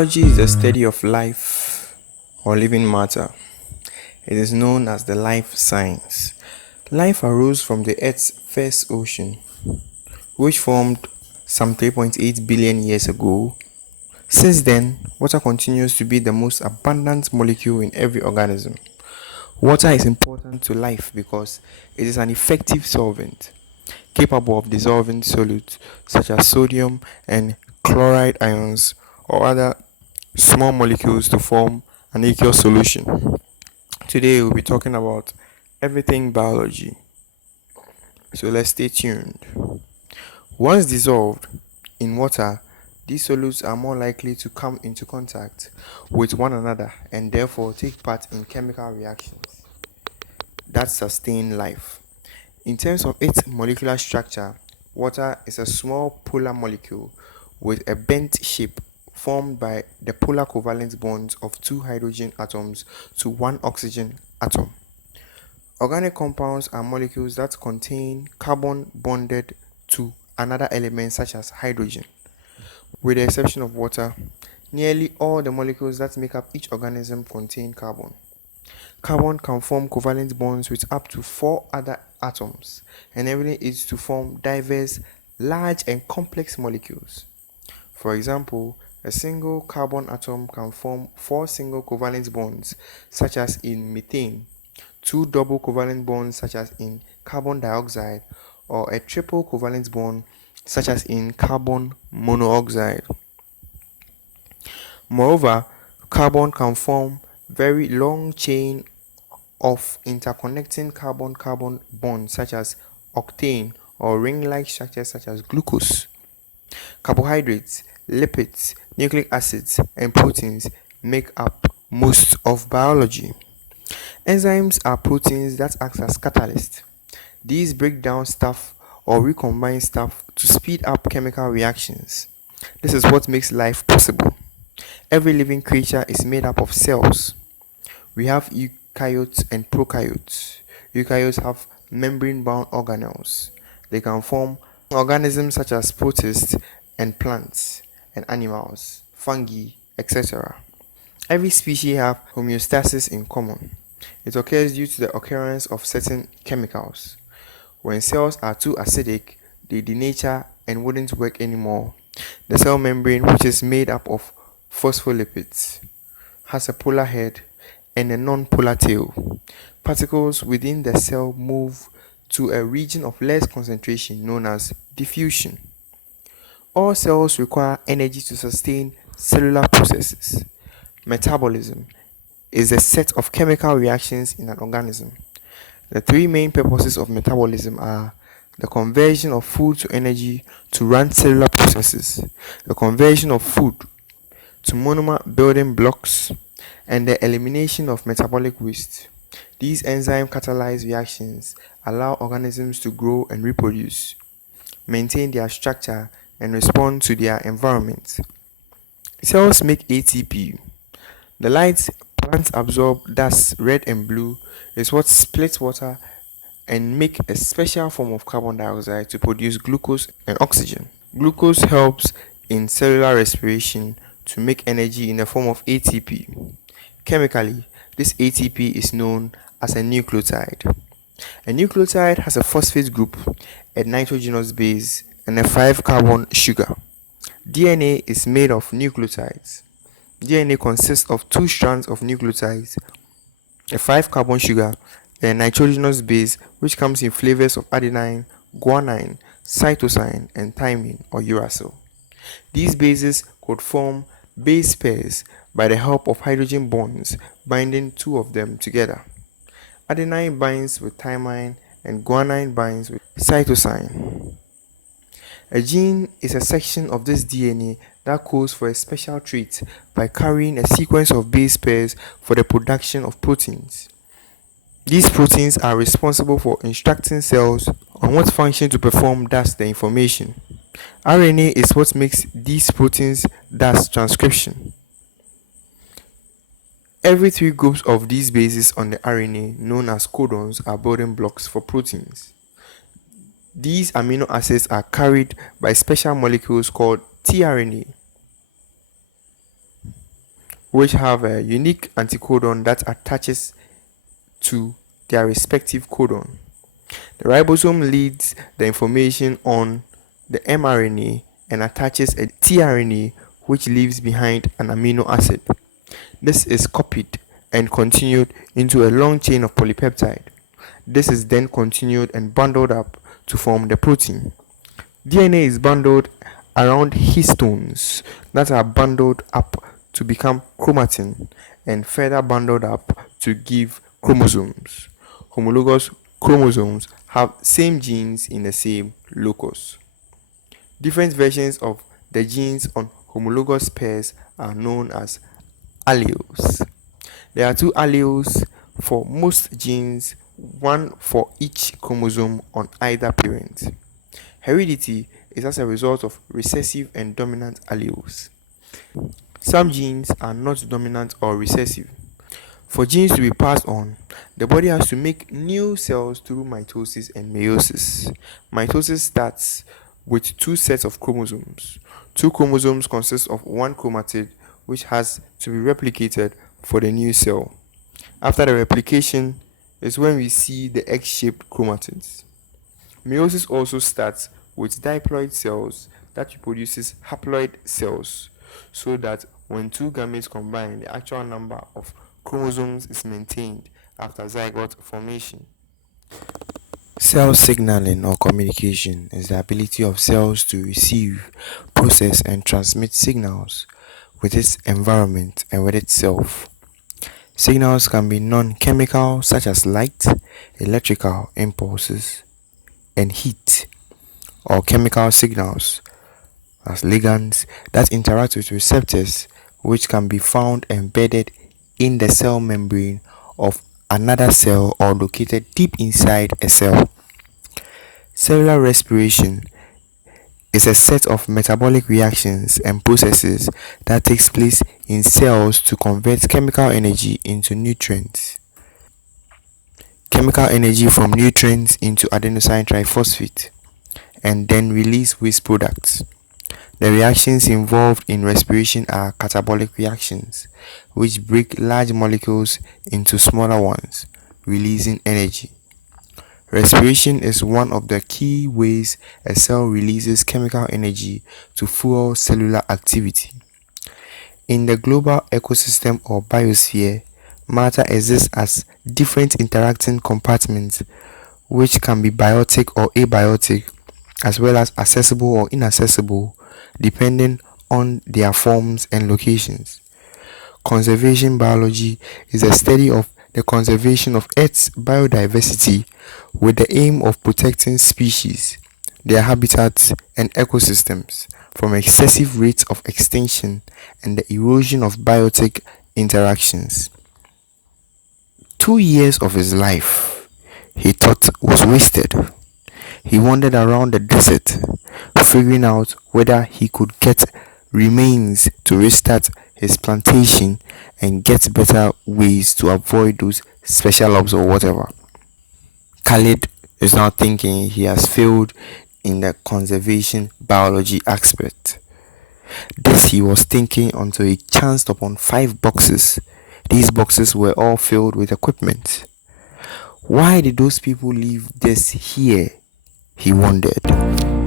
Biology is the study of life or living matter. It is known as the life science. Life arose from the Earth's first ocean, which formed some 3.8 billion years ago. Since then, water continues to be the most abundant molecule in every organism. Water is important to life because it is an effective solvent, capable of dissolving solutes such as sodium and chloride ions or other small molecules to form an aqueous solution. Today we'll be talking about everything biology. So let's stay tuned. Once dissolved in water, these solutes are more likely to come into contact with one another and therefore take part in chemical reactions that sustain life. In terms of its molecular structure, water is a small polar molecule with a bent shape formed by the polar covalent bonds of two hydrogen atoms to one oxygen atom. Organic compounds are molecules that contain carbon bonded to another element such as hydrogen. With the exception of water, nearly all the molecules that make up each organism contain carbon. Carbon can form covalent bonds with up to four other atoms, enabling it to form diverse, large, and complex molecules. For example, a single carbon atom can form four single covalent bonds, such as in methane, two double covalent bonds, such as in carbon dioxide, or a triple covalent bond, such as in carbon monoxide. Moreover, carbon can form very long chain of interconnecting carbon-carbon bonds such as octane or ring-like structures such as glucose. Carbohydrates, lipids, nucleic acids, and proteins make up most of biology. Enzymes are proteins that act as catalysts. These break down stuff or recombine stuff to speed up chemical reactions. This is what makes life possible. Every living creature is made up of cells. We have eukaryotes and prokaryotes. Eukaryotes have membrane-bound organelles. They can form organisms such as protists and plants and animals, fungi, etc. Every species have homeostasis in common. It occurs due to the occurrence of certain chemicals. When cells are too acidic, they denature and wouldn't work anymore. The cell membrane, which is made up of phospholipids, has a polar head and a non-polar tail. Particles within the cell move to a region of less concentration known as diffusion. All cells require energy to sustain cellular processes. Metabolism is a set of chemical reactions in an organism. The three main purposes of metabolism are the conversion of food to energy to run cellular processes, the conversion of food to monomer building blocks, and the elimination of metabolic waste. These enzyme catalyzed reactions allow organisms to grow and reproduce, maintain their structure, and respond to their environment. Cells make ATP. The light plants absorb, thus red and blue, is what splits water and make a special form of carbon dioxide to produce glucose and oxygen. Glucose helps in cellular respiration to make energy in the form of ATP. Chemically, this ATP is known as a nucleotide. A nucleotide has a phosphate group, a nitrogenous base, and a 5-carbon sugar. DNA is made of nucleotides. DNA consists of two strands of nucleotides, a 5-carbon sugar, and a nitrogenous base which comes in flavors of adenine, guanine, cytosine, and thymine or uracil. These bases could form base pairs by the help of hydrogen bonds binding two of them together. Adenine binds with thymine and guanine binds with cytosine. A gene is a section of this DNA that codes for a special trait by carrying a sequence of base pairs for the production of proteins. These proteins are responsible for instructing cells on what function to perform, thus the information. RNA is what makes these proteins, thus transcription. Every three groups of these bases on the RNA, known as codons, are building blocks for proteins. These amino acids are carried by special molecules called tRNA. which have a unique anticodon that attaches to their respective codon. The ribosome leads the information on the mRNA and attaches a tRNA which leaves behind an amino acid. This is copied and continued into a long chain of polypeptide. This is then continued and bundled up to form the protein. DNA is bundled around histones that are bundled up to become chromatin and further bundled up to give chromosomes. Homologous chromosomes have same genes in the same locus. Different versions of the genes on homologous pairs are known as alleles. There are two alleles for most genes, one for each chromosome on either parent. Heredity is as a result of recessive and dominant alleles. Some genes are not dominant or recessive. For genes to be passed on, the body has to make new cells through mitosis and meiosis. Mitosis starts with two sets of chromosomes. Two chromosomes consist of one chromatid which has to be replicated for the new cell. After the replication is when we see the egg-shaped chromatids. Meiosis also starts with diploid cells that produces haploid cells, so that when two gametes combine, the actual number of chromosomes is maintained after zygote formation. Cell signaling or communication is the ability of cells to receive, process, and transmit signals with its environment and with itself. Signals can be non-chemical, such as light, electrical impulses, and heat, or chemical signals as ligands that interact with receptors, which can be found embedded in the cell membrane of another cell or located deep inside a cell. Cellular respiration is a set of metabolic reactions and processes that takes place in cells to convert chemical energy into nutrients. Chemical energy from nutrients into adenosine triphosphate and then release waste products. The reactions involved in respiration are catabolic reactions, which break large molecules into smaller ones, releasing energy. Respiration is one of the key ways a cell releases chemical energy to fuel cellular activity. In the global ecosystem or biosphere, matter exists as different interacting compartments which can be biotic or abiotic, as well as accessible or inaccessible, depending on their forms and locations. Conservation biology is a study of the conservation of Earth's biodiversity with the aim of protecting species, their habitats, and ecosystems from excessive rates of extinction and the erosion of biotic interactions. 2 years of his life he thought was wasted. He wandered around the desert, figuring out whether he could get remains to restart his plantation and get better ways to avoid those special ops or whatever. Khalid is now thinking he has failed in the conservation biology aspect. This he was thinking until he chanced upon 5 boxes. These boxes were all filled with equipment. Why did those people leave this here? He wondered.